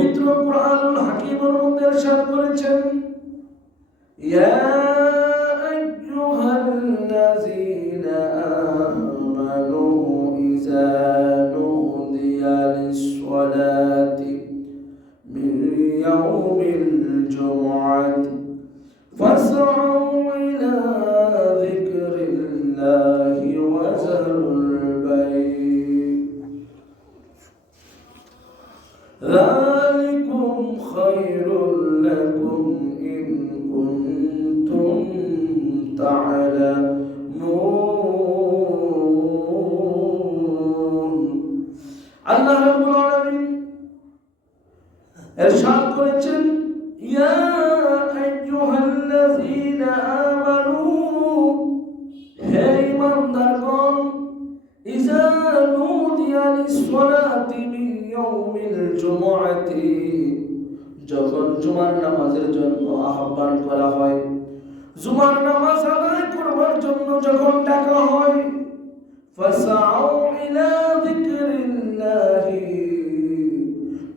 পবিত্র কুরআনুল হাকীমের মধ্যে ارشاد করেছেন ইয়া আইয়ুহাল্লাযীনা আমানু ইযা নুদিয়া লিস-সালাতি মিন ইয়াউমিল জুমআতি ফাসআউ ইলা যিকরিল্লাহি ওয়া যারুল বাই' ذلكم خير لكم إن كنتم تعلمون আল্লাহ রাব্বুল আলামিন ارشاد করেছেন ইয়া আইয়ুহাল্লাযীনা আমানু হে ঈমানদারগণ ইযা নুদিয়া লিস-সালাতি মিন ইয়াউমিল জুমআতি যখন জুমার নামাজের জন্য আহ্বান করা হয় জুমার নামাজ আদায় করবার জন্য যখন ডাকা হয় ফাসআউ ইলা যিকরিল্লাহি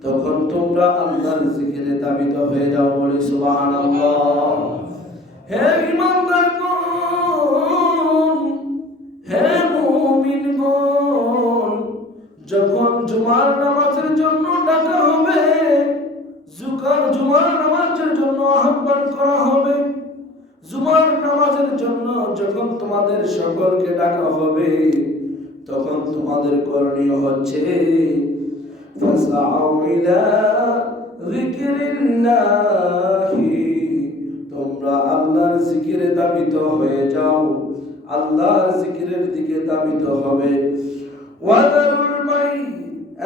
তখন তোমরা আল্লাহর জিকিরে ধাবিত হয়ে যাও বলি সুবহানাল্লাহ হে ঈমানদারগণ হে মুমিনগণ যখন জুমার নামাজের জন্য ডাকা হবে জুমার নামাজের জন্য আহ্বান করা হবে জুমার নামাজের জন্য যখন তোমাদের সকলকে ডাকা হবে তখন তোমাদের করণীয় হচ্ছে ফাসআউ ইলা যিকরিল্লাহি তোমরা আল্লাহর জিকিরে ধাবিত হয়ে যাও আল্লাহর জিকিরের দিকে ধাবিত হবে ওয়া যারুল বাই'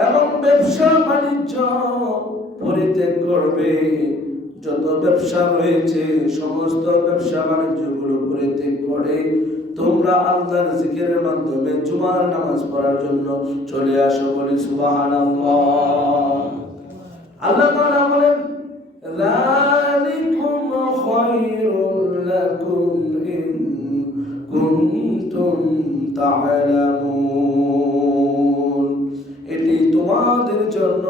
এবং ব্যবসা বাণিজ্য পরিত্যাগ করবে যত ব্যবসা রয়েছে সমস্ত ব্যবসা বাণিজ্যগুলো পরিত্যাগ করে তোমরা আল্লাহর জিকিরের মাধ্যমে জুমার নামাজ পড়ার জন্য চলে আসো বলি সুবহানাল্লাহ আল্লাহ তাআলা বলেন যালিকুম খায়রুল লাকুম ইন কুনতুম তা'লামুন এটি তোমাদের জন্য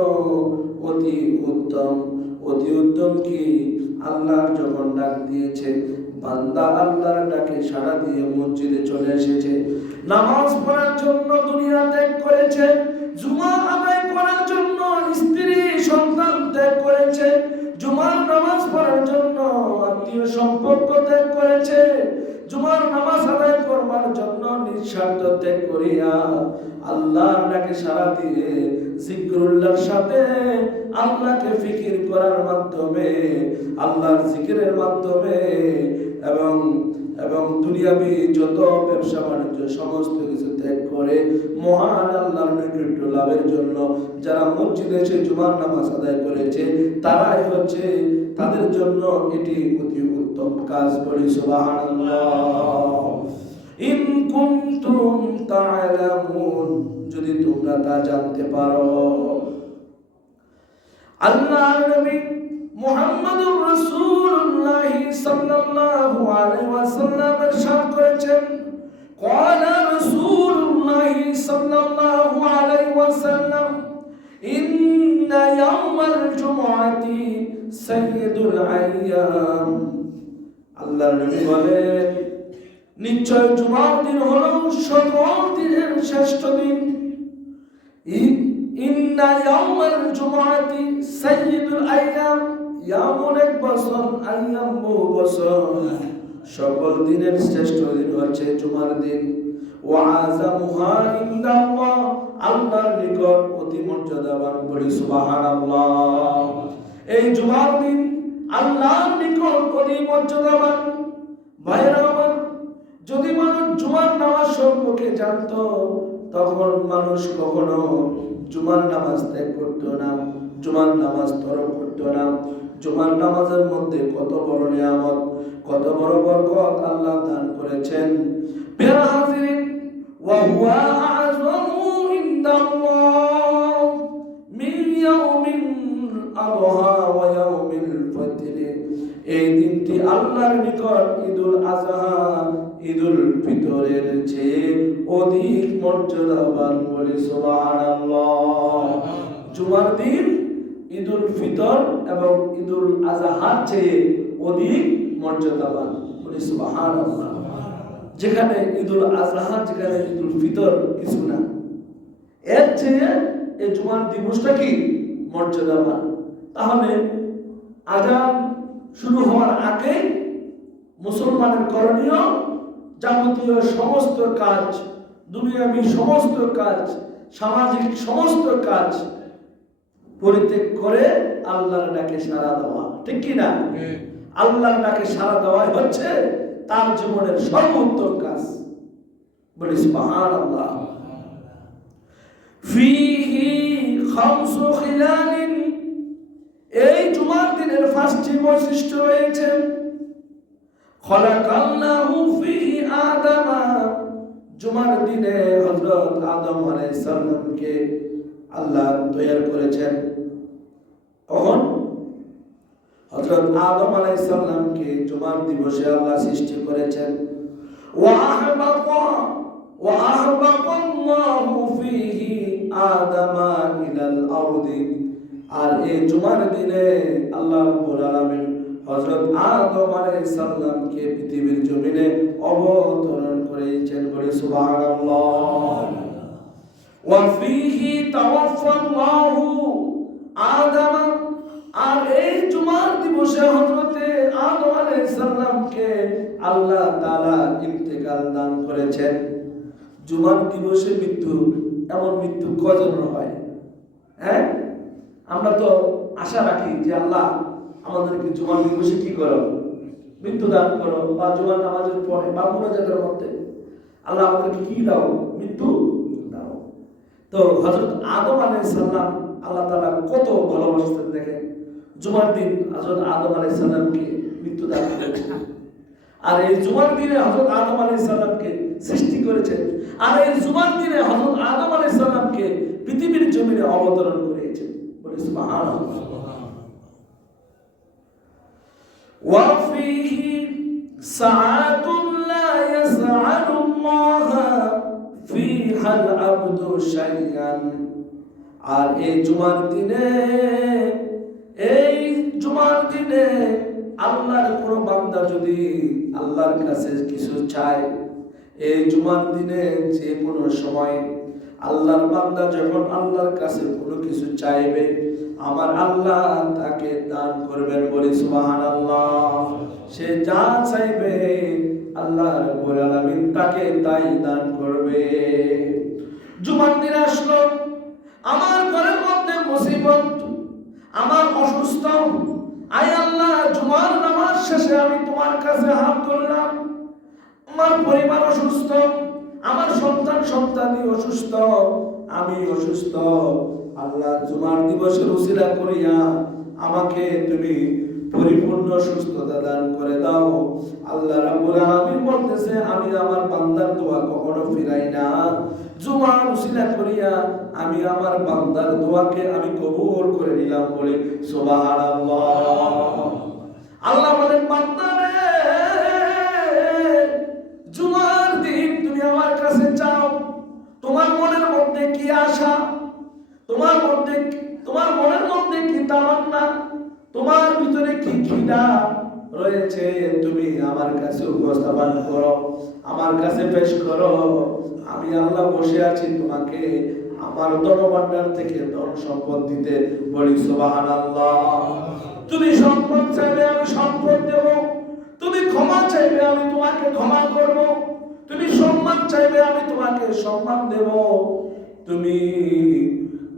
অতি উত্তম কি আল্লাহ যখন ডাক দিয়েছে বান্দা আল্লাহর ডাকে সাড়া দিয়ে মসজিদে চলে এসেছে নামাজ পড়ার জন্য দুনিয়া ত্যাগ করেছে জুমা আদায় করার জন্য স্ত্রী সন্তান ত্যাগ করেছে জুমার নামাজ পড়ার জন্য আত্মীয় সম্পর্ক ত্যাগ করেছে জুমার নামাজ আদায় করবার জন্য নিঃস্বার্থ ত্যাগ করিয়া আল্লাহর ডাকে সাড়া দিয়ে জিকরুল্লাহর সাথে আল্লাহকে ফিকির করার মাধ্যমে আল্লাহর জিকিরের মাধ্যমে এবং দুনিয়াবি যত ব্যবসা বাণিজ্য সমস্ত কিছু ত্যাগ করে মহান আল্লাহর নৈকট্য লাভের জন্য যারা মসজিদে এসে জুমার নামাজ আদায় করেছে তারাই হচ্ছে তাদের জন্য এটি অতি উত্তম কাজ বলি সুবহানাল্লাহ ইন কুনতুম তা'লামুন যদি তোমরা তা জানতে পারো আল্লাহর নবী মুহাম্মদুর রাসূলুল্লাহ সাল্লাল্লাহু আলাইহি ওয়াসাল্লাম ارشاد করেছেন ক্বালা রাসূলুল্লাহ সাল্লাল্লাহু আলাইহি ওয়াসাল্লাম ইন্না ইয়াওমাল জুমআতি সাইয়্যিদুল আইয়াম আল্লাহর নবী বলেন নিশ্চয় জুমার দিন হলো সকল দিনের শ্রেষ্ঠ দিন ইন্না ইয়াওমাল জুমআতি সাইয়্যিদুল আইয়াম ইয়ামুন এক বছর আইয়াম বহু বছর সকল দিনের শ্রেষ্ঠ দিন হচ্ছে জুমার দিন ওয়া আযামুহা ইনদাল্লাহ আল্লাহর নিকট অতি মর্যাদাবান বলি সুবহানাল্লাহ এই জুমার দিন আল্লাহর নিকট অতি মর্যাদাবান ভাইরা আমার যদি মানুষ জুমার নামাজ সম্পর্কে জানতো তখন মানুষ কখনো জুমার নামাজ ত্যাগ করতো না জুমার নামাজ তরক করতো না জুমার নামাজের মধ্যে কত বড় নিয়ামত কত বড় বরকত আল্লাহ দান করেছেন প্রিয় হাজিরিন ওয়া হুয়া আযমু ইনদাল্লাহ মিন ইয়াউমিল আযহা ওয়া ইয়াউমিল ফিতর এই দিনটি আল্লাহর নিকট ঈদুল আযহা ঈদুল ফিতরের চেয়ে অধিক মর্যাদাবান বলে সুবহানাল্লাহ জুমার দিন ঈদুল ফিতর এবং ঈদুল আজহার চেয়ে অধিক মর্যাদাবান। বলি সুবহানাল্লাহ। যেখানে ঈদুল আজহা, যেখানে ঈদুল ফিতর কিছু না, এর চেয়ে এই জুমার দিবসটা কি মর্যাদাবান। তাহলে আজান শুরু হওয়ার আগে মুসলমানের করণীয় যাবতীয় সমস্ত কাজ, দুনিয়াবী সমস্ত কাজ, সামাজিক সমস্ত কাজ পরিত্যাগ করে আল্লাহর ডাকে সাড়া দেওয়া, ঠিক কি না? আল্লাহর ডাকে সাড়া দেওয়াই হচ্ছে তার জীবনের সর্বোত্তম কাজ। বলি সুবহানাল্লাহ। ফিহি খামসু খিলালিন, এই জুমার দিনের 5টি বৈশিষ্ট্য রয়েছে। খলাকাল্লাহু ফিহি আদামা, জুমার দিনে হযরত আদম আলাইহিস সালামকে আল্লাহ তৈরি করেছেন। কখন? হযরত আদম আলাইহিস সালামকে জুমার দিবসে আল্লাহ সৃষ্টি করেছেন। ওয়া আহবাকাল্লাহু ফিহি আদামা ইলাল আরদি, আর এই জুমার দিনে আল্লাহ রাব্বুল আলামিন হযরত আদম আলাইহিস সালামকে পৃথিবীর জমিনে অবতরণ করেছেন। বলে সুবহানাল্লাহ। ওয়া ফিহি তাওয়াফাল্লাহু আদম, আর এই জুমার দিবসে হযরতে আদম আলাইহিস সালামকে আল্লাহ তাআলা ইন্তেকাল দান করেছেন। জুমার দিবসে মৃত্যু, এমন মৃত্যু কয়জনের হয়? হ্যাঁ, আমরা তো আশা রাখি যে আল্লাহ আমাদেরকে জুমার দিবসে কি করো, মৃত্যু দান করো, বা জুমার নামাজের পরে বা মুনাজাতের মধ্যে আল্লাহ আমাদেরকে কি দাও, মৃত্যু দাও। তো হযরত আদম আলাইহিস সালাম আল্লাহ তাআলা কত ভালোবাসতেন দেখেন, জুমার দিন হযরত আদম আলাইহিস সালামকে মৃত্যু দান করেছেন। আর এই জুমার দিনে হযরত আদম আলাইহিস সালামকে সৃষ্টি করেছেন, আর এই জুমার দিনে হযরত আদম আলাইহিস সালামকে পৃথিবীর জমিনে অবতরণ করেছেন। বলে সুবহানাল্লাহ। ওয়া ফিহি সাআতুন লা ইয়াসআলুল্লাহ ফিহাল আবদু শাইআন, আর এই জুমার দিনে, এই জুমার দিনে আল্লাহর কোন বান্দা যদি আল্লাহর কাছে কিছু চায়, এই জুমার দিনে যে কোনো সময় আল্লাহর বান্দা যখন আল্লাহর কাছে কোনো কিছু চাইবে, আমার আল্লাহ তাকে দান করবেন। বলি সুবহানাল্লাহ। সে যা চাইবে আল্লাহ রাব্বুল আলামিন তাকে তাই দান করবে। জুমার দিন আসলো, আমার ঘরের মধ্যে মুসিবত, আমার অসুস্থ, আয় আল্লাহ জুমার নামাজ শেষে আমি তোমার কাছে হাত তুললাম, আমার পরিবার অসুস্থ, আমার সন্তানই অসুস্থ, আমি অসুস্থ, আল্লাহ জুমার দিবসের উসিলা করিয়া আমাকে তুমি পরিপূর্ণ সুস্থতা দান করে দাও। আল্লাহ রাব্বুল আলামিন বলতেছে, আমি আমার বান্দার দোয়া কখনো ফিরাই না, জুমার উসিলা করিয়া আমি আমার বান্দার দোয়াকে আমি কবুল করে নিলাম। বলে সুবহানাল্লাহ। আল্লাহ বলেন, বান্দা রে, জুমার দিন তুমি আমার কাছে চাও, তোমার মনের মধ্যে কি আশা, তোমার মনের মধ্যে কি তামান্না, তোমার ভিতরে কি খিদা রয়েছে, তুমি আমার কাছে উপস্থাপন করো, আমার কাছে পেশ করো। আমি আল্লাহ বসে আছি তোমাকে আমার ধনভাণ্ডার থেকে ধন সম্পদ দিতে। বলি সুবহানাল্লাহ। তুমি সম্পদ চাইবে, আমি সম্পদ দেব। তুমি ক্ষমা চাইবে, আমি তোমাকে ক্ষমা করব। তুমি সম্মান চাইবে, আমি তোমাকে সম্মান দেব। তুমি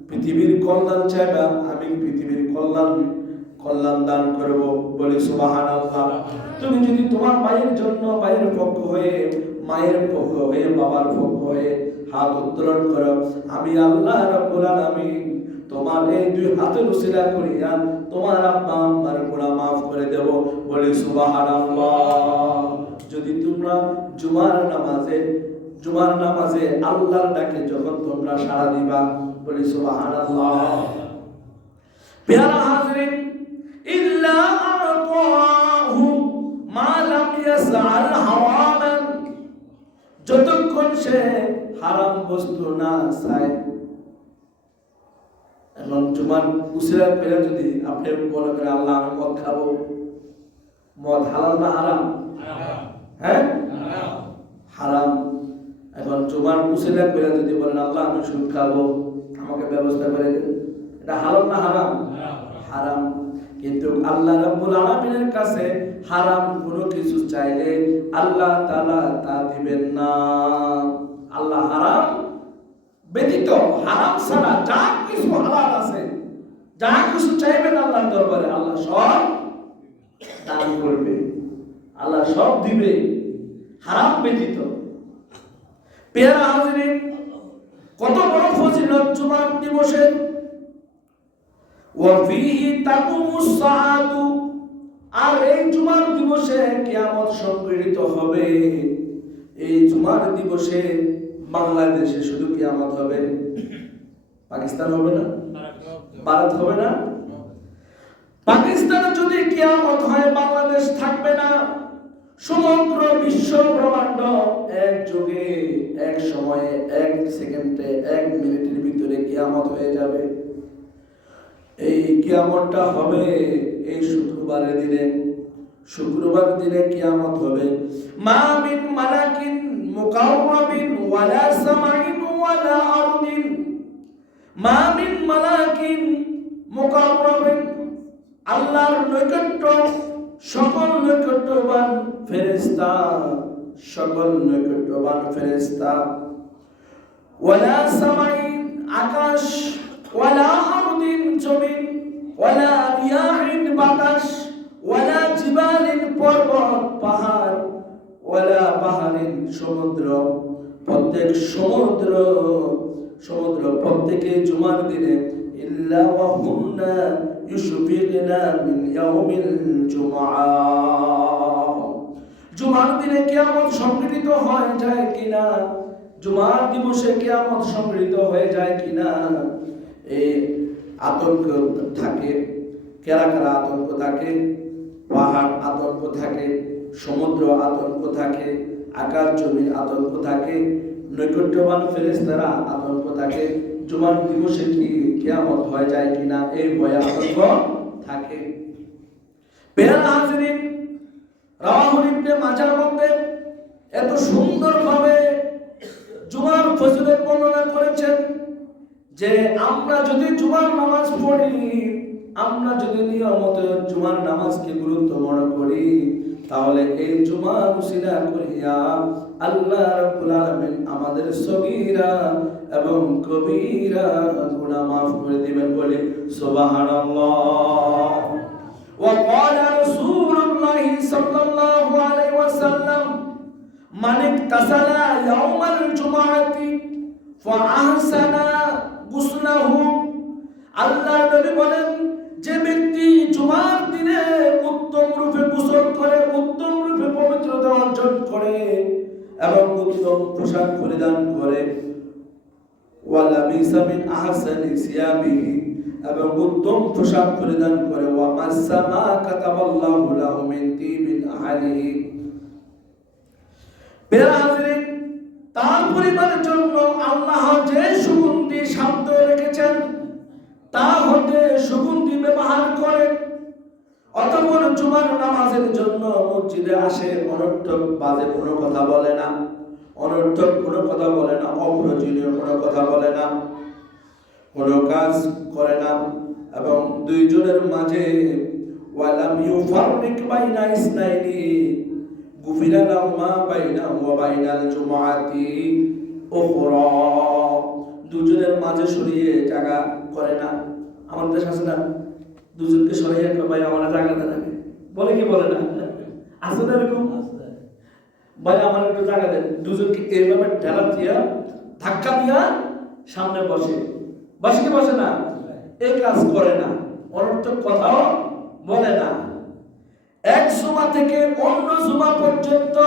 পৃথিবীর কল্যাণ চাইবে, আমি পৃথিবীর কল্যাণ দান করব। বলি সুবহানাল্লাহ। তুমি যদি তোমার মায়ের জন্য, মায়ের পক্ষ হয়ে, মায়ের পক্ষ হয়ে, বাবার পক্ষ হয়ে হাত উত্তোলন করো, আমি আল্লাহ রাব্বুল আলামিন তোমার এই দুই হাতের উসিলা করিয়া তোমার আব্বা আম্মার গুনাহ মাফ করে দেব। বলি সুবহানাল্লাহ। যদি তোমরা জুমার নামাজে আল্লাহর ডাকে যখন তোমরা সাড়া দিবা, বলি সুবহানাল্লাহ। প্যারা হাজরিন, ইল্লা আতাহু মা লাম ইয়াসআল হারামান, যতক্ষণ সে হারাম বস্তু না চায়। এখন জুমার উসিলা করে যদি আপনি বলে করেন আল্লাহ আমি মদ খাবো, মদ হালাল না হারাম? হ্যাঁ হারাম। এখন জুমার উসিলা করে যদি বলেন আল্লাহ আমি সুদ খাবো, আমাকে ব্যবস্থা করে দেন, এটা হালাল না হারাম? হারাম। কিন্তু আল্লাহ রাব্বুল আলামিনের কাছে হারাম কোনো কিছু চাইলে আল্লাহ তাআলা তা দিবেন না। আল্লাহ হারাম ব্যতীত, হারাম ছাড়া যা কিছু হালাল আছে, যা কিছু চাইবেন আল্লাহর দরবারে আল্লাহ সব দান করবে, আল্লাহ সব দিবে, হারাম ব্যতীত। পেয়ারা হাজিরিন, কত বড় ফজিলত জুমার দিবসের। ওয়াফিহি তাকুমুস সাআতু, আর এই জুমার দিবসে কিয়ামত সংঘটিত হবে। এই জুমার দিবসে বাংলাদেশে শুধু কিয়ামত হবে, পাকিস্তান হবে না, ভারত হবে না। পাকিস্তানে যদি কিয়ামত হয় বাংলাদেশ থাকবে না। সমগ্র বিশ্ব ব্রহ্মাণ্ড এক যুগে, এক সময়ে, এক সেকেন্ডে, এক মিনিটের ভিতরে কিয়ামত হয়ে যাবে। এই কিয়ামতটা হবে এই শুক্রবারের দিনে। শুক্রবার দিনে কিয়ামত হবে। মা মিন মালাকিন মুকাররাবিন ওয়ালা সামাইন ওয়ালা আরদিন, মা মিন মালাকিন মুকাররাবিন, আল্লাহর নৈকট্য, সকল নৈকট্যবান ফেরেশতা, সকল নৈকট্যবান ফেরেশতা, ওয়ালা সামাইন আকাশ, ওয়ালা আরদিন জমিন, ওয়ালা রিয়াহিন বাতাস, ওয়ালা জিবালিন পর্বত পাহাড়, ওয়ালা বাহারিন সমুদ্র, প্রত্যেক সমুদ্র প্রত্যেকে জুমার দিনে ইল্লা ওয়া হুমনা ইউশফিকুনা মিন ইয়াউমিল জুমআ, জুমার দিনে কিয়ামত সংঘটিত হয়ে যায় কিনা, জুমার দিবসে কিয়ামত সংঘটিত হয়ে যায় কিনা, এই আতঙ্ক থাকে। কারা কারা আতঙ্ক থাকে? পাহাড় আতঙ্ক থাকে, সমুদ্র আতঙ্ক থাকে, আকাশ জমিন আতঙ্ক থাকে, নৈকট্যবান ফেরেশতারা আতঙ্ক থাকে। জুমার দিবসে কি কিয়ামত হয়ে যায় কিনা এই ভয়ে আতঙ্ক থাকে। পেয়ারা হাজিরিন, রাওয়াহুল ইবনে মাজার মধ্যে এত সুন্দরভাবে জুমার ফজিলত বর্ণনা করেছেন যে আমরা যদি জুমার নামাজ পড়ি, আমরা যদি নিয়মিত জুমার নামাজকে গুরুত্ব মনে করি, তাহলে এই জুমার উসিলা করিয়া আল্লাহ রাব্বুল আলামিন আমাদের সগীরা এবং কবীরা গুনাহ মাফ করে দিবেন বলে সুবহানাল্লাহ। ওয়া ক্বালা রাসূলুল্লাহ সাল্লাল্লাহু আলাইহি ওয়াসাল্লাম মান ইকতাসালা ইয়াউমাল জুমআতি ফাআহসানা গুসলাহু, আল্লাহর নবী বলেন যে ব্যক্তি জুমার দিনে উত্তম রূপে গোসল করে, উত্তম রূপে পবিত্রতা অর্জন করে এবং উত্তম পোশাক পরিধান করে, ওয়ালা বিসা মিন আহসানি সিয়াবিহি, এবং উত্তম পোশাক পরিধান করে, ওয়া মাসামা কাতাবাল্লাহু লাহু মিন তিবিন আহলিহি, বেরাজিন তার পরিবারের জন্য আল্লাহ যে সুগন্ধি শব্দ রেখেছেন তা হতে সুগন্ধি ব্যবহার করে। অতঃপর জুমার নামাজের জন্য মসজিদে আসে, অনর্থক বাজে কোনো কথা বলে না, অনর্থক কোনো কথা বলে না, অপ্রয়োজনীয় কোনো কথা বলে না, কোনো কাজ করে না, এবং দুইজনের মাঝে ওয়ালাম ইউফাররিক বাইনা ইসনাইনি গুফিরা লাহু মা বাইনাহু ওয়া বাইনাল জুমআতি উখরা, দুজনের মাঝে সরিয়ে জায়গা করে না। আমাদের দেশ আছে না, দুজনকে সরিয়ে ভাই আমার জায়গা দেন, বলে কি বলে না, আছে না এরকম, ভাই আমার একটু জায়গা দেন, দুজনকে এইভাবে ঠেলা দিয়া ধাক্কা দিয়া সামনে বসে, বসে কি বসে না, এই কাজ করে না, অনর্থক কথাও বলে না। এক জুমা থেকে অন্য জুমা পর্যন্ত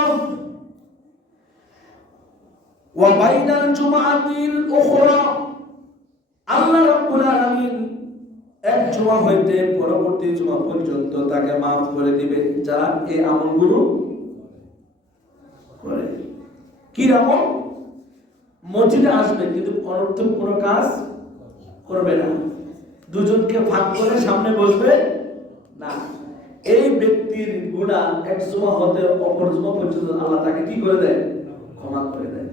ওয়া বাইনাল জুমআতিল উখরা, আল্লাহ রাব্বুল আলামিন এক জুমা হইতে পরবর্তী জুমা পর্যন্ত তাকে maaf করে দিবে যারা এই আমলগুলো করে। কি আমল? মসজিদে আসবে কিন্তু অনর্থক কোনো কাজ করবে না, দুজনকে ভাগ করে সামনে বসবে না। এই ব্যক্তির গুনাহ এক জুমা হতে অপর জুমা পর্যন্ত আল্লাহ তাকে কি করে দেয়? ক্ষমা করে দেয়।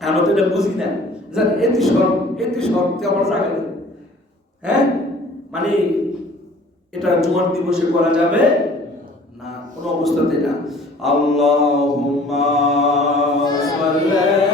আমরা তো এটা বুঝি না, জান এটি সব আমার জায়গা নেই। হ্যাঁ, মানে এটা জুমার দিবসে করা যাবে না, কোনো অবস্থাতে না। আল্লাহুম্মা সাল্লি আলা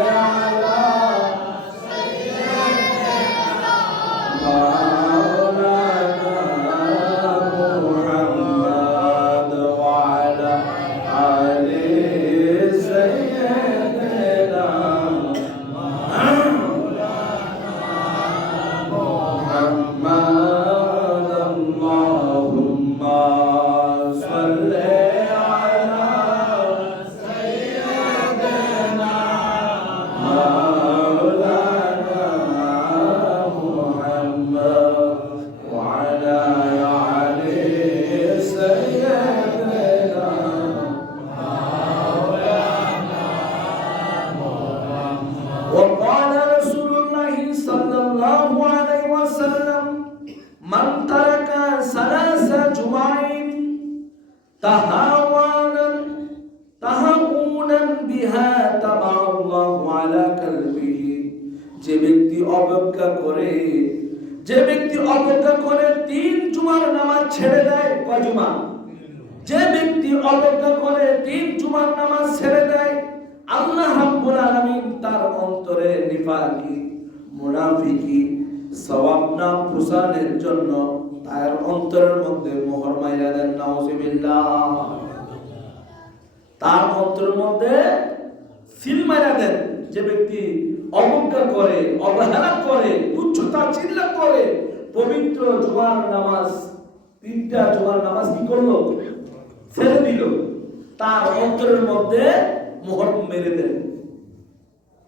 যে ব্যক্তি অবজ্ঞা করে 3 জুমার নামাজ ছেড়ে দেয়, কয় জুমা? যে ব্যক্তি অবজ্ঞা করে 3 জুমার নামাজ ছেড়ে দেয়, আল্লাহ রাব্বুল আলামিন তার অন্তরে নিফাকি, মুনাফিকি, সওয়াব না প্রসারের জন্য তার অন্তরের মধ্যে মোহর মাইরা দেন। নাউযুবিল্লাহ। তার অন্তরের মধ্যে সিল মাইরা দেন। যে ব্যক্তি অবজ্ঞা করে, অবহেলা করে, তুচ্ছ-তাচ্ছিল্য করে পবিত্র জুমার নামাজ, 3টা জুমার নামাজ কি করলো? ছেড়ে দিল। তার অন্তরের মধ্যে মোহর মেরে দেন,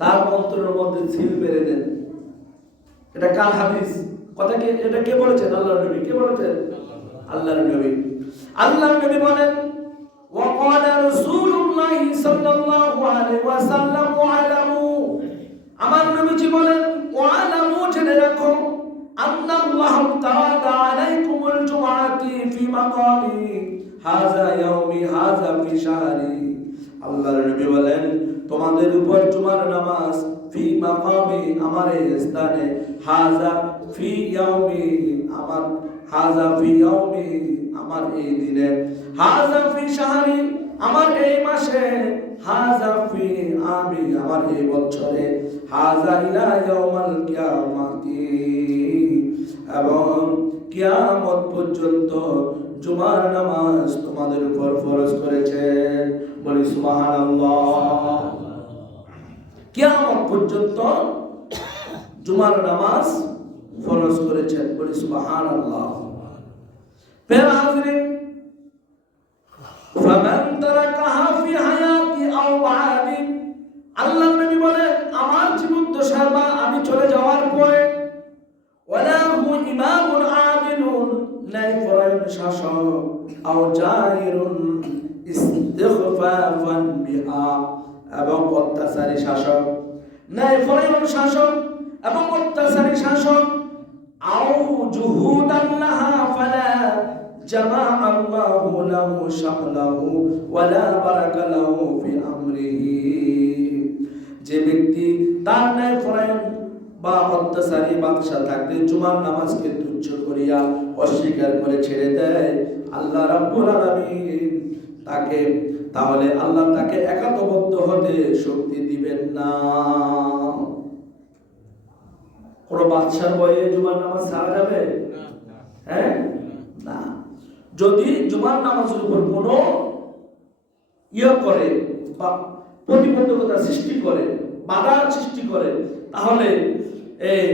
তার অন্তরের মধ্যে সিল মেরে দেন। এটা কার হাদিস? কথা কে? এটা কে বলেছেন? আল্লাহর নবী। কে বলেছেন? আল্লাহর নবী। আল্লাহর নবী বলেন, وقال رسول الله صلى الله عليه وسلم واعلموا, আমার নবীজি বলেন ওয়ালামু, জেনে রাখো, আন্নাল্লাহ তাআলা আলাইকুমুল জুমআতি ফি মাকামি হাযা ইয়াউমি হাযা ফি শাহরি। আল্লাহর নবী বলেন তোমাদের উপর জুমার নামাজ ফি মাকামি, আমার এই স্থানে, হাযা ফি ইয়াউমি, আমার হাযা ফি ইয়াউমি, আমার এই দিনে, হাযা ফি শাহরি, আমার এই মাসে, হাযা ফি আমি, আমার এই বছরে, হাযা ইলা ইয়াউমাল কিয়ামাতি, এবং কিয়ামত পর্যন্ত জুমার নামাজ তোমাদের উপর ফরজ করেছেন। বলি সুবহানাল্লাহ। কিয়ামত পর্যন্ত জুমার নামাজ ফরজ করেছেন। বলি সুবহানাল্লাহ। প্রিয় হাজিরিন, ফামান তারাকাহা ফি হায়াতি আও বা'দি, আল্লাহর নবী বলেন আমার জীবদ্দশায় বা আমি চলে যাওয়ার পরে, ওয়ালা হু ইমামুন আদিলুন, ন্যায়পরায়ণ শাসক, আও জাইরুন ইস্তিগফাফান বিহা, এবং অত্যাচারী শাসক, ন্যায়পরায়ণ শাসক এবং অত্যাচারী শাসক, আও জুহুদান লাহা ফালা জামা আল্লাহু লাহু শামলাহু ওয়ালা বারাকা লাহু ফি আমরিহি। যে ব্যক্তি তার ন্যায়পরায়ণ বা অত্যাচারী বাদশা থাকতে জুমার নামাজকে তুচ্ছ করিয়া অস্বীকার করে ছেড়ে দেয়, আল্লাহ রাব্বুল আলামিন তাকে, তাহলে আল্লাহ তাকে একাত্মবদ্ধ হতে শক্তি দিবেন না। কোন বাদশার বয়ে জুমার নামাজ ছাড়া যাবে? হ্যাঁ, না। যদি জুমার নামাজের উপর কোন করে বা প্রতিবন্ধকতা সৃষ্টি করে, বাধার সৃষ্টি করে, তাহলে এই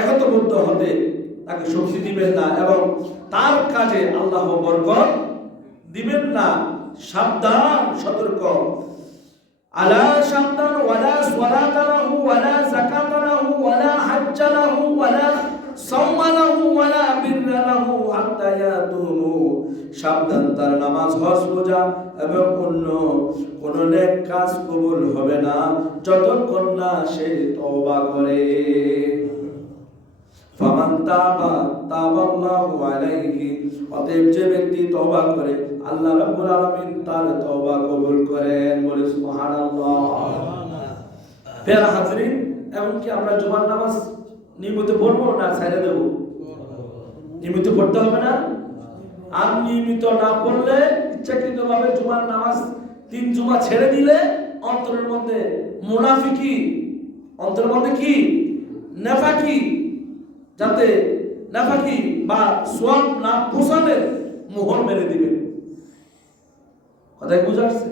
একত্রবদ্ধ হতে তাকে শক্তি দিবেন না এবং তার কাজে আল্লাহ বরকত দিবেন না। সাবধান, সতর্ক। আলা সাবধান, ওয়ালা সালাতা লাহু ওয়ালা যাকাতা লাহু ওয়ালা হাজ্জা লাহু ওয়ালা সাওমা লাহু ওয়ালা বিররা লাহু হাত্তা ইয়াতুমু। সাবধান, তার নামাজ, হজ, রোজা এবং অন্য কোন নেক কাজ কবুল হবে না যতক্ষণ না সে তওবা করে। ফামান তাবা তাবাল্লাহু আলাইহি, অতএব যে ব্যক্তি তওবা করে আল্লাহ রাব্বুল আলামিন তার তওবা কবুল করেন। বলে সুবহানাল্লাহ। প্রিয় হাজরিন, এমনকি আমরা জুমার নামাজ নিয়মিত পড়বো না ছেড়ে দেব? নিয়মিত পড়তে হবে না? আর নিয়মিত না পড়লে, ইচ্ছাকৃতভাবে জুমার নামাজ 3 জুমা ছেড়ে দিলে অন্তরের মধ্যে মুনাফিকি, অন্তরের মধ্যে কি নেফাকি, যাতে নেফাকি বা সওয়াব না পোষালে মোহর মেরে দিবে। কথাই বুঝা আসছে?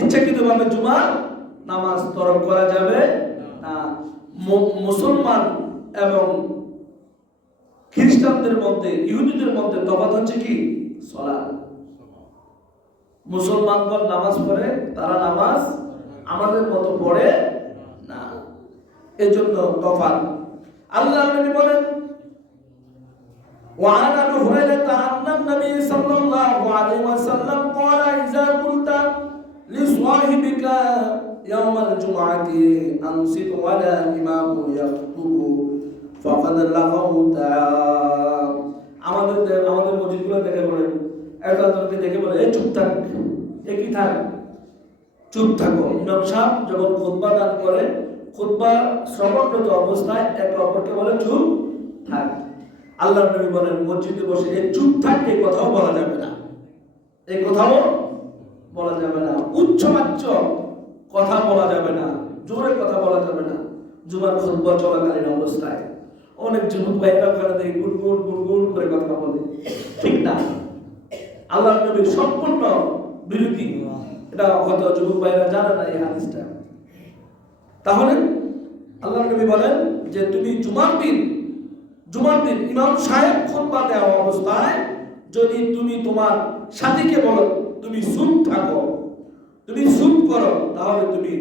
ইচ্ছাকৃতভাবে জুমার নামাজ তরক করা যাবে না। মুসলমান এবং খ্রিস্টানদের মধ্যে, ইহুদিদের মধ্যে তফাৎ হচ্ছে কি? সালাত। মুসলমানগণ নামাজ পড়ে, তারা নামাজ আমাদের মতো পড়ে না, এজন্য তফাৎ। আল্লাহর নবী বলেন, وعن ابي هريره ان النبي صلى الله عليه وسلم قال اذا قلت لصاحبك يوم الجمعه انصت ولا امام يخطب فقد لغوت। আমাদের মসজিদগুলো দেখে বলেন, একজনকে দেখে বলে এই চুপ থাক, এ কি থাক, চুপ থাকো। ইমাম সাহেব যখন খুতবা দান করে, খুতবা শ্রবণরত অবস্থায় একে অপরকে বলে চুপ থাক। আল্লাহর নবী বলেন, মসজিদে বসে এই চুপ থাক এই কথাও বলা যাবে না, এই কথাও বলা যাবে না, উচ্চবাচ্য কথা বলা যাবে না, জোরে কথা বলা যাবে না জুমার খুতবা চলাকালীন অবস্থায়। অনেক যুবক ভাইয়েরা ওখানে দেখি গুড়গুড় গুড়গুড় করে কথা বলে, ঠিক না। আল্লাহর নবীর সম্পূর্ণ বিরোধী। এটা হয়তো যুবক ভাইয়েরা জানে না এই হাদিসটা। তাহলে আল্লাহর নবী বলেন যে তুমি জুমার দিন ইমাম সাহেব খুতবা দেওয়া অবস্থায় যদি তুমি তোমার সাথীকে বলো তুমি চুপ থাকো, তুমি চুপ করো, তাহলে তুমি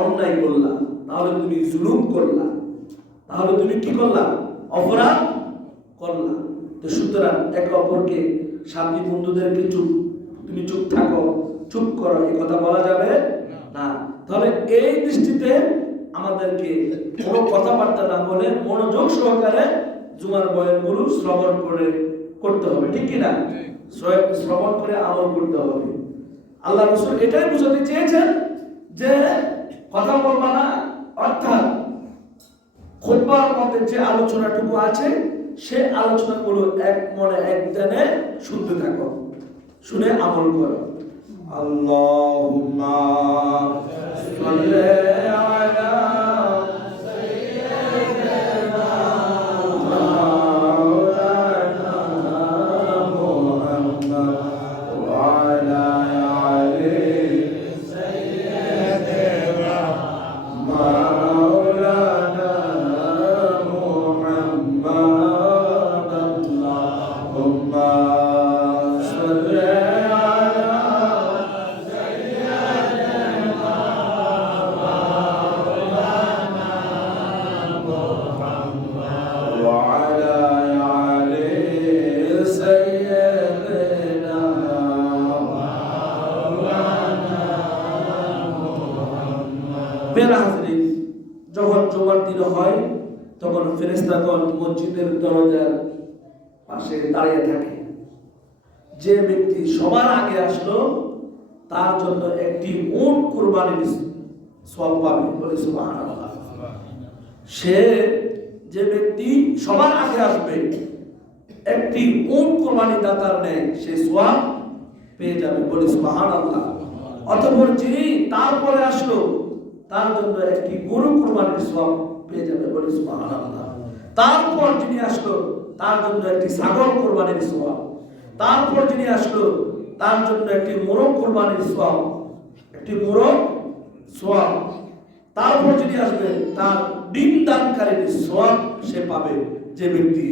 অন্যায় করলা, তাহলে তুমি জুলুম করলা, তাহলে তুমি কি করলা? অপরাধ করলা। তো সুতরাং একে অপরকে, সাথী বন্ধুদেরকে তুমি চুপ থাকো, চুপ করো এই কথা বলা যাবে না। তাহলে এই দৃষ্টিতে আমাদেরকে কোনো কথাবার্তা না বলে মনোযোগ সহকারে জুমার বয়ানগুলো শ্রবণ করতে হবে, ঠিক কি না? শ্রবণ করে আমল করতে হবে। আল্লাহ রাসূল এটাই বুঝাতে চেয়েছেন যে কথা বলবা না, অর্থাৎ খুতবার মধ্যে যে আলোচনাটুকু আছে সে আলোচনাগুলো এক মনে এক ধ্যানে শুনতে থাকো, শুনে আমল করো। আল্লাহুম্মা সাল্লি আলা যখন জুমার দিন হয় তখন ফেরেশতাগণ মসজিদের দরজার পাশে দাঁড়িয়ে থাকে। যে ব্যক্তি সবার আগে আসলো তার জন্য একটি উট কুরবানির সওয়াব পাবে। বলে সুবহানাল্লাহ। সে যে ব্যক্তি সবার আগে আসবে একটি উট কুরবানি দাতার নেয় সে সওয়াব পেয়ে যাবে। বলে সুবহানাল্লাহ। অতঃপর যিনি তারপরে আসলো তার জন্য একটি গরু কুরবানির সওয়াব পেয়ে যাবে। বলে সুবহানাল্লাহ। তারপর যিনি আসলো তার জন্য একটি ছাগল কুরবানির সওয়াব, তারপর যিনি আসলো তার জন্য একটি মোরগ কুরবানির সওয়াব, একটি মোরগ সওয়াব, তারপর যিনি আসবে তার ডিম দানকারীর সওয়াব সে পাবে, যে ব্যক্তি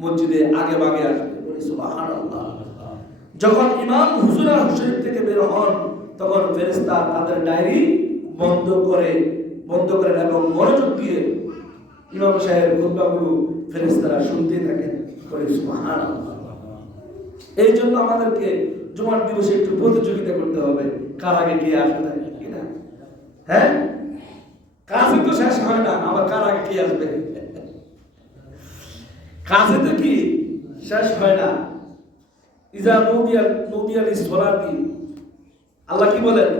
মসজিদে আগে ভাগে আসবে। বলে সুবহানাল্লাহ। যখন ইমাম হুজুরা শরীফ থেকে বের হন তখন ফেরেশতা তাদের ডায়েরি বন্ধ করেন এবং মনোযোগ দিয়ে ইমাম সাহেব খুতবাগুলো ফেরেশতারা শুনতে থাকেন। বলে সুবহানাল্লাহ। এই জন্য আমাদেরকে জুমার দিবসে একটু প্রতিযোগিতা করতে হবে, কার আগে কে আসবে, কি না? হ্যাঁ, কাজ তো শেষ হয় না, আবার কার আগে কে আসবে। কাজে তো কি শেষ হয় না। ইজা নুদিয়াল ইসলাতি, আল্লাহ কি বলেন,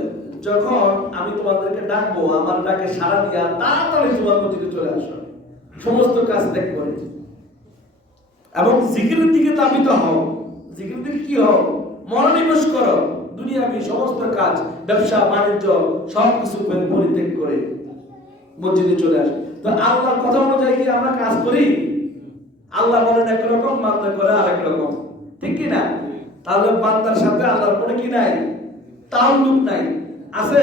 যখন আমি তোমাদেরকে ডাকবো, আমার ডাকে সাড়া দিয়া তাড়াতাড়ি তোমার মধ্যে চলে আসো, সমস্ত কাজ ত্যাগ করে এবং জিকিরের দিকে তাবিত হও। জিকিরের দিকে কি হও? মনোনিবেশ করো। দুনিয়াবি সমস্ত কাজ, ব্যবসা বাণিজ্য সব কিছু পরিত্যাগ করে মসজিদে চলে আসে। তো আল্লাহর কথা অনুযায়ী কি আমরা কাজ করি? আল্লাহ বলেন একরকম, বান্দা করে আরেক রকম, ঠিক কি না? তাহলে বান্দার সাথে আল্লাহর পরে কি নাই? তাআল্লুক নাই। আছে?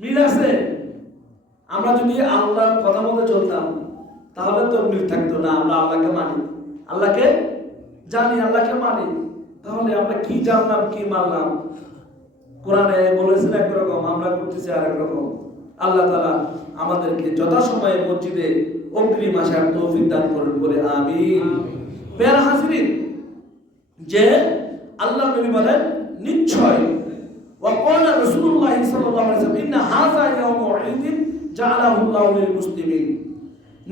মিল আছে? আমরা যদি আল্লাহর কথা মতো চলতাম তাহলে তো মিল থাকতো না। আমরা আল্লাহকে মানি, আল্লাহকে জানি, আল্লাহকে মানি, তাহলে আমরা কি জানলাম কি মানলাম? কোরআনে বলেছেন একরকম, আমরা করতেছি আরেক রকম। আল্লাহ তাআলা আমাদেরকে যথাসময়ে মসজিদে অগ্রিম আসার তৌফিক দান করুন বলে আমিন। প্রিয় হাজিরিন, যে আল্লাহ নবী বলেন নিশ্চয় ওয়াকালা রাসূলুল্লাহ সাল্লাল্লাহু আলাইহি ওয়াসাল্লাম ইন্না হাযা ইয়াউমু ঈদিন জাআলাহু আল্লাহু লিল মুসলিমিন,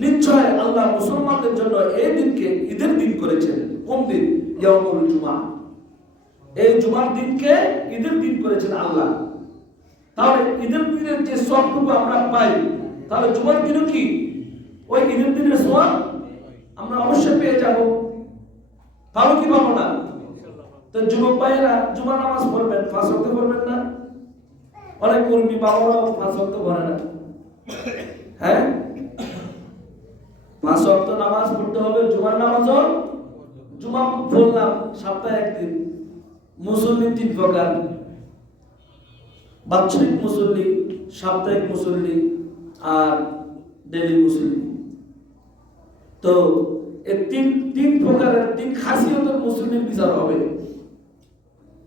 নিশ্চয় আল্লাহ মুসলমানদের জন্য এই দিনকে ঈদের দিন করেছেন। কোন দিন? ইয়াউমুল জুমআহ। এই জুমার দিনকে ঈদের দিন করেছেন আল্লাহ। তাহলে ঈদের দিনের যে সওয়াবটুকু আমরা পাই, তাহলে জুমার দিনও কি ওই ঈদের দিনের সওয়াব আমরা অবশ্যই পেয়ে যাব। পাবো কি পাবো না? তো যুবক ভাইয়েরা জুমার নামাজ পড়বেন, 5 ওয়াক্ত পড়বেন না? অনেক মুরব্বি বাবারাও 5 ওয়াক্ত পড়ে না। হ্যাঁ, 5 ওয়াক্ত নামাজ পড়তে হবে। জুমার নামাজও জুমা পড়লাম সপ্তাহে একদিন। মুসল্লি 3 প্রকার: বাৎসরিক মুসল্লি, সাপ্তাহিক মুসল্লি আর ডেইলি মুসল্লি। তো এই তিন প্রকারের 3 খাসিয়তের মুসল্লির বিচার হবে।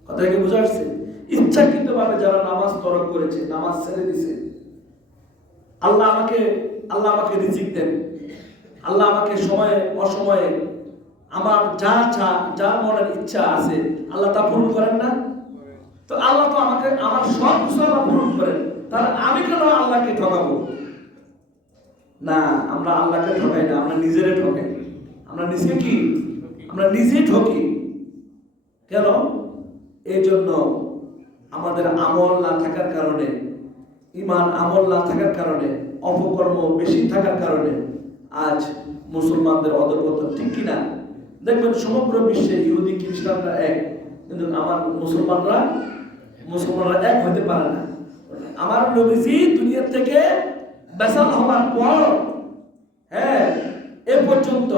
কথা কি বুঝা আসছে? ইচ্ছাকৃতভাবে যারা নামাজ তরক করেছে, নামাজ ছেড়ে দিয়েছে, আল্লাহ আমাকে রিজিক দেন, আল্লাহ আমাকে সময়ে অসময়ে আমার যা মনের ইচ্ছা আছে আল্লাহ তা পূরণ করেন না। তো আল্লাহ তো আমাকে আমার সব কিছু আল্লাহ পূরণ করেন, তাহলে আমি কেন আল্লাহকে ঠকাবো? না, আমরা আল্লাহকে ঠকাই না, আমরা নিজেরে ঠকাই। আমরা নিজে কি? আমরা নিজেই ঠকি। কেন? এই জন্য আমাদের আমল না থাকার কারণে, ঈমান আমল না থাকার কারণে, অপকর্ম বেশি থাকার কারণে আজ মুসলমানদের অধঃপতন, ঠিক কি না? দেখবেন সমগ্র বিশ্বে ইহুদি খ্রিস্টানরা এক, কিন্তু আমার মুসলমানরা এক হতে পারে না। আমার নবীজি দুনিয়া থেকে বেসাল হওয়ার পর এ পর্যন্ত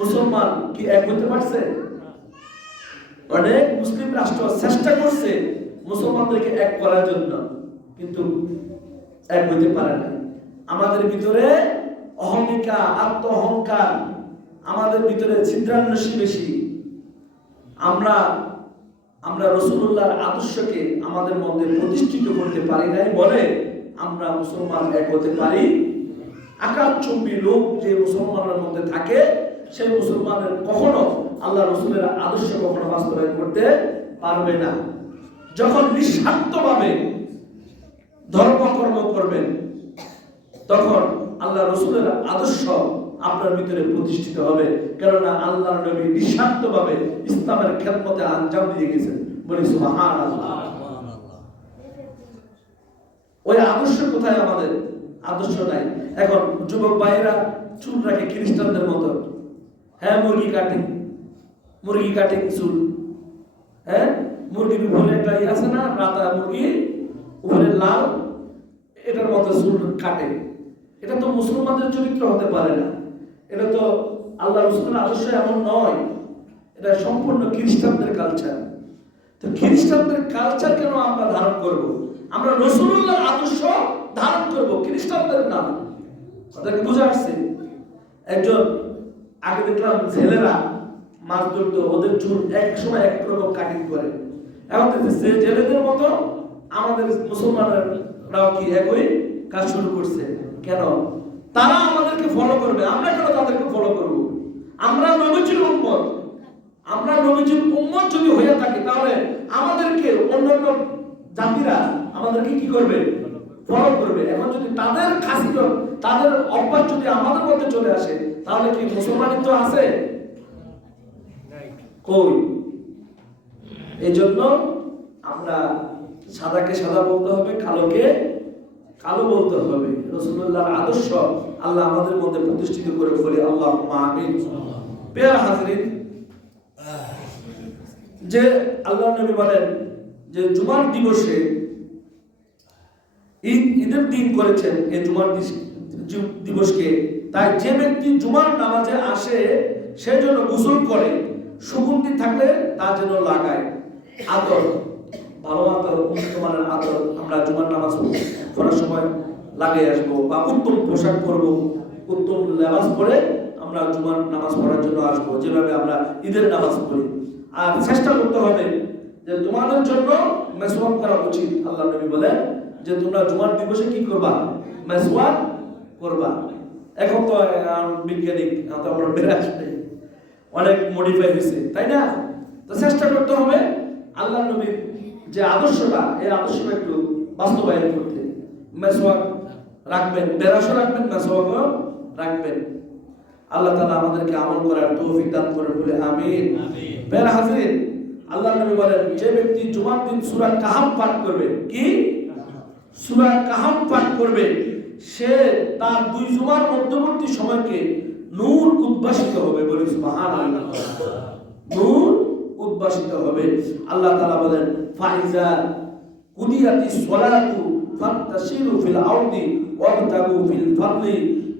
মুসলমান কি এক হতে পারছে? অনেক মুসলিম রাষ্ট্র চেষ্টা করছে মুসলমানদেরকে এক করার জন্য, কিন্তু এক হতে পারে না। আমাদের ভিতরে অহমিকা, আত্ম অহংকার, আমাদের ভিতরে ছিদ্রান্বেষী বেশি। আমরা রাসূলুল্লাহর আদর্শকে আমাদের মধ্যে প্রতিষ্ঠিত করতে পারি নাই বলে আমরা মুসলমান এক হতে পারি। আকাশচুম্বী লোক যে মুসলমানের মধ্যে থাকে, সেই মুসলমানের কখনো আল্লাহ রাসূলের আদর্শ কখনো বাস্তবায়ন করতে পারবে না। যখন নিঃস্বার্থভাবে ধর্মকর্ম করবেন, তখন আল্লাহ রাসূলের আদর্শ আপনার ভিতরে প্রতিষ্ঠিত হবে। কেননা আল্লাহর নবী নিঃস্বার্থভাবে ইসলামের খেদমতে আঞ্জাম দিয়ে গেছেন। বলি সুবহানাল্লাহ। ওই আদর্শ কোথায়? আমাদের আদর্শ নাই। এখন যুবক ভাইয়েরা চুল রাখে খ্রিস্টানদের মতো। হ্যাঁ, মুরগি কাটিং চুল। হ্যাঁ, মুরগির উপরে একটা আছে না, রাতা মুরগি উপরে লাল, এটার মতো চুল কাটে। এটা তো মুসলমানদের চরিত্র হতে পারে না। এটা তো আল্লাহ রাসূলের আদর্শ এমন নয়। এটা সম্পূর্ণ খ্রিস্টানদের কালচার। তো খ্রিস্টানদের কালচার কেন আমরা ধারণ করব? আমরা রাসূলুল্লাহর আদর্শ ধারণ করব, খ্রিস্টানদের না। কথা কি বুঝা আসছে? একজন আগে দেখলাম ছেলেরা মাছ ধরতো, ওদের চুল এক সময় এক রকম কাটিং করে। এখন দেখতেছে ছেলেদের মতো আমাদের মুসলমানরাও কি একই কাজ শুরু করছে। কেন? তারা আমাদেরকে ফলো করবে, আমরা কেন তাদেরকে ফলো করব? আমরা নবীজির উম্মত। আমরা নবীজির উম্মত যদি হয়ে থাকি, তাহলে আমাদেরকে অন্যান্য জাতিরা আমাদেরকে কি করবে? ফলো করবে। এখন যদি তাদের খাসিয়ত তাদের অভ্যাস যদি আমাদের মধ্যে চলে আসে, তাহলে কি মুসলমানিত্ব আছে? কই? এই জন্য আমরা সাদাকে সাদা বলতে হবে, কালোকে কালো বলতে হবে। রাসূলুল্লাহর আদর্শ আল্লাহ আমাদের মধ্যে প্রতিষ্ঠিত করে বলি আল্লাহুম্মা আমিন। প্রিয় হাজরিন, যে আল্লাহর নবী বলেন যে জুমার দিবসে ঈদের দিন করেছেন এই জুমার দিবসকে, তাই যে ব্যক্তি জুমার নামাজে আসে সে যেন গোসল করে, সুগন্ধি থাকলে তা যেন লাগায়, আতর, ভালো আতর, উন্নত মানের আতর আমরা জুমার নামাজ পড়ার সময় লাগিয়ে আসবো, বা উত্তম পোশাক পরবো, উত্তম লেবাস পরে আমরা জুমার নামাজ পড়ার জন্য আসবো, যেভাবে আমরা ঈদের নামাজ পড়ি। আর চেষ্টা করতে হবে যে তোমাদের জন্য মেসওয়াক করা উচিত। আল্লাহ নবী বলেন যে তোমরা জুমার দিবসে কি করবা? মেসওয়াক করবা। এখন তো বিজ্ঞানিক আমরা বেড়ে আসবে, অনেক মডিফাই হয়েছে, তাই না? তো চেষ্টা করতে হবে আল্লাহ নবীর যে আদর্শটা, এই আদর্শটা একটু বাস্তবায়ন করতে। মেসওয়াক রাখবেন, বেরাসও রাখবেন, মেসওয়াকও রাখবেন। আল্লাহ তাআলা আমাদেরকে আমল করার তৌফিক দান করেন বলে আমিন। প্রিয় হাজিরিন, আল্লাহ নবী বলেন যে ব্যক্তি জুমার দিন সূরা কাহাফ পাঠ করবে, কি সূরা কাহাফ পাঠ করবে, সে তার দুই জুমার মধ্যবর্তী সময়কে নূর উদ্ভাসিত হবে, বলি সুবহানাল্লাহ। নূর উদ্ভাসিত হবে। আল্লাহ তাআলা বলেন ফাইজা কুদিয়াতিস সালাতু ফান্তাশিরু ফিল আরদি ওয়াবতাগু ফিল ফাদলি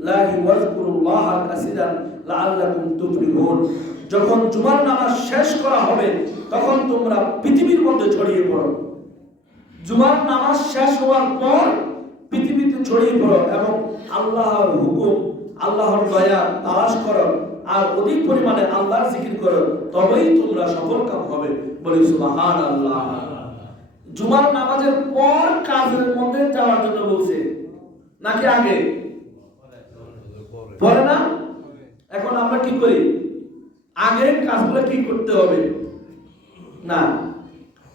লাহি ওয়াজকুরুল্লাহা কাসীরান লাআল্লাকুম তুফলিহুন। যখন জুমার নামাজ শেষ করা হবে তখন তোমরা পৃথিবীর মধ্যে ছড়িয়ে পড়ো। জুমার নামাজ শেষ হওয়ার পর পৃথিবীতে ছড়িয়ে পড়ো এবং আল্লাহর হুকুম, আল্লাহর দয়া তালাশ করো আর অধিক পরিমাণে আল্লাহর জিকির করো, তবেই তোমরা সফলকাম হবে, বলি সুবহানাল্লাহ। জুমার নামাজের পর কাজের মধ্যে যাওয়ার জন্য বলছে নাকি আগে? পরে না? এখন আমরা কি করি? আগে কাজগুলো কি করতে হবে না,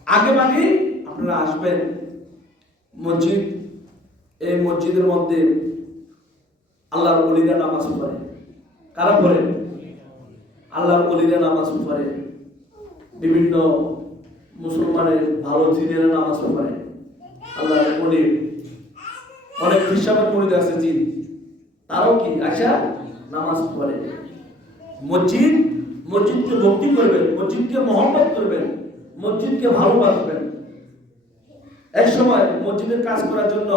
আগে ভাগে আপনারা আসবেন মসজিদ। এই মসজিদের মধ্যে আল্লাহর ওলিরা নামাজ পড়ে। কারা পড়ে? আল্লাহর ওলিরা নামাজ পড়ে। বিভিন্ন মুসলমানের ভালো জিনেরা নামাজ পড়ে। আল্লাহর ওলি, অনেক খ্রিস্টানের মুরিদ আছে জিন, তারাও কি আশা নামাজ পড়ে। মসজিদকে ভক্তি করবেন, মসজিদকে মহব্বত করবেন, মসজিদকে ভালোবাসবেন। এক সময় মসজিদের কাজ করার জন্য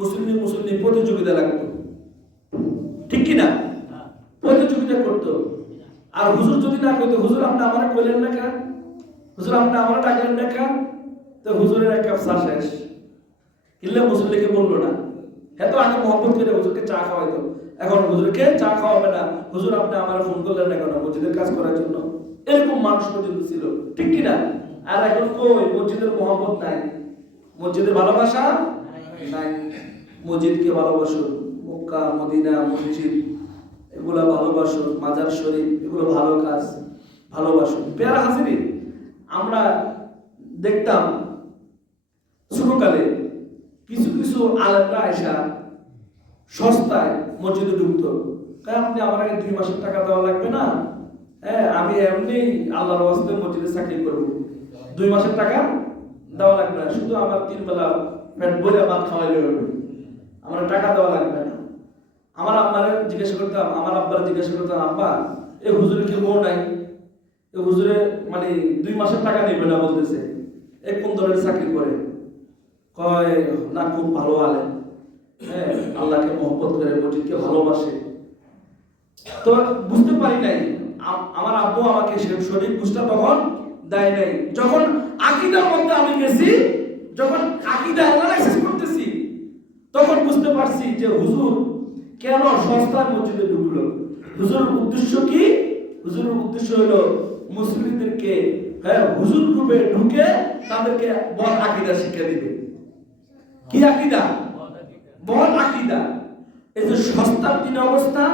মুসলিম প্রতিযোগিতা লাগতো, ঠিক কি না? প্রতিযোগিতা করতো। আর হুজুর যদি না করতো, হুজুর আপনি আমার কইলেন না কেন, হুজুর আপনি আমার ডাকলেন না কেন, তো হুজুরের এক কাপ চা শেষ। কিনলে মুসলিমকে বললো না, এত আগে মহব্বত করে হুজুরকে চা খাওয়াইতো, এখন হুজুরকে চা খাওয়াবে না, হুজুর আপনি আমার ফোন করলেন না কেন মসজিদের কাজ করার জন্য। এরকম মানুষ পর্যন্ত ছিল, ঠিক কি না? আর এখন কই মসজিদের মহব্বত নাই, মসজিদের ভালোবাসা নাই। মসজিদকে ভালোবাসো, মক্কা মদিনা মসজিদ এগুলা ভালোবাসো, মাজার শরীফ এগুলো ভালো কাজ, ভালোবাসো। প্রিয় হাজিরিন, আমরা দেখতাম ছোটকালে কিছু কিছু আলেমরা আয়সা সস্তায় মসজিদে ঢুকতো। আপনি আমার আগে 2 মাসের টাকা দেওয়া লাগবে না, হ্যাঁ আমি এমনি আল্লাহর ওয়াস্তে মসজিদে চাকরি করবো, 2 মাসের টাকা দেওয়া লাগবে না, শুধু আমার 3 বেলা পেট ভরে ভাত খাওয়াইলে হবে, আমার টাকা দেওয়া লাগবে না। আমার আব্বারে জিজ্ঞাসা করতাম, আব্বা এই হুজুরের কি বউ নাই? এই হুজুরে মানে 2 মাসের টাকা নেবে না বলতেছে, এই কোন ধরনের চাকরি করে? কয় না খুব ভালো আলেম, হ্যাঁ আল্লাহকে মহব্বত করে, মসজিদকে ভালোবাসে। তো বুঝতে পারি নাই, আমার আব্বু আমাকে সঠিক বুঝটা তখন দেয় নাই। যখন আকীদার মধ্যে আমি গেছি, যখন আকীদা অ্যানালাইসিস করতেছি, তখন বুঝতে পারছি যে হুজুর কেন সস্তার মসজিদে ঢুকলো। হুজুরের উদ্দেশ্য কি? হুজুরের উদ্দেশ্য হলো মুসলিমদেরকে হুজুর রূপে ঢুকে তাদেরকে বদ আকীদা শিক্ষা দিবে। কি আকীদা? বদ আকীদা। এই যে সস্তার দিন অবস্থা,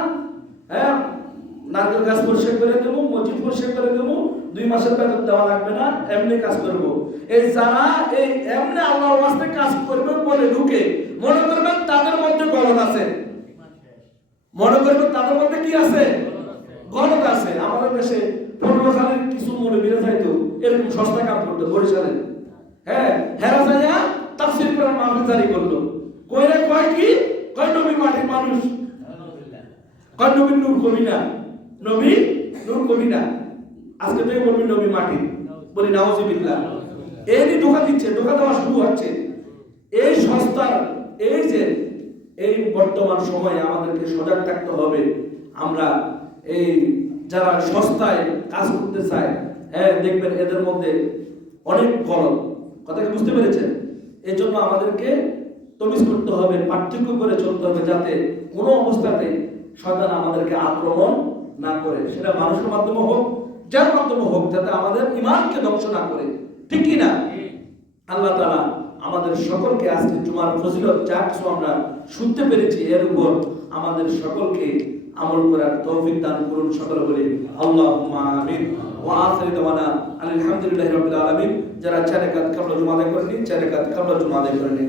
নারকেল গাছ পরিষ্কার করে দেবো, মসজিদ পরিষ্কার করে দেবো, 2 মাসের বেতন দেওয়া লাগবে না, এমনি কাজ করবো। এই যারা এই এমনি আল্লাহর ওয়াস্তে কাজ করবে বলে ঢুকে, মনে করবেন তাদের মধ্যে গলদ আছে। মনে করবেন তাদের মধ্যে কি আছে? গলত আছে। আমাদের দেশে পনেরোখানের কিছু মৌলবীরা যাইতো এরকম সস্তা কাম করতো বরিশালে। হ্যাঁ, হেরা যাইয়া তাফসীর কোরআন মাহফিল জারি করলো। কইরা কয় কি? কয় নবী মাটির মানুষ, কয় নবী নূর কবি না, নবী নূর কবি না। আজকে থেকে বলবি নবী মাটির, বলি নাউজুবিল্লাহ। এই ধোঁকা দিচ্ছে, ধোঁকা দেওয়া শুরু হচ্ছে। এই সস্তার এই যে এই বর্তমান সময়ে আমাদেরকে সজাগ থাকতে হবে। আমরা এই যারা সস্তায় কাজ করতে চায়, হ্যাঁ দেখবেন এদের মধ্যে অনেক গলদ, কথা কি বুঝতে পেরেছেন? এই জন্য আমাদেরকে তমিজ করতে হবে, পার্থক্য করে চলতে হবে, যাতে কোনো অবস্থাতে শয়তান আমাদেরকে আক্রমণ না করে। সেটা মানুষের মাধ্যমে হোক, যার মাধ্যমে হোক, যাতে আমাদের ঈমানকে ধ্বংস না করে। ঠিক কি না? আল্লাহ তাআলা আমাদের সকলকে আজকে জুমার ফজিলত যা কিছু আমরা শুনতে পেরেছি এর উপর আমাদের সকলকে আমল করার তৌফিক দান করুন। সকলে বলি আল্লাহুম্মা আমিন। ওয়া আখিরু দাওয়ানা আলহামদুলিল্লাহি রাব্বিল আলামিন। যারা 4 রাকাত কাবলা জুমা আদায় করেনি, 4 রাকাত কাবলা জুমা আদায় করেনি।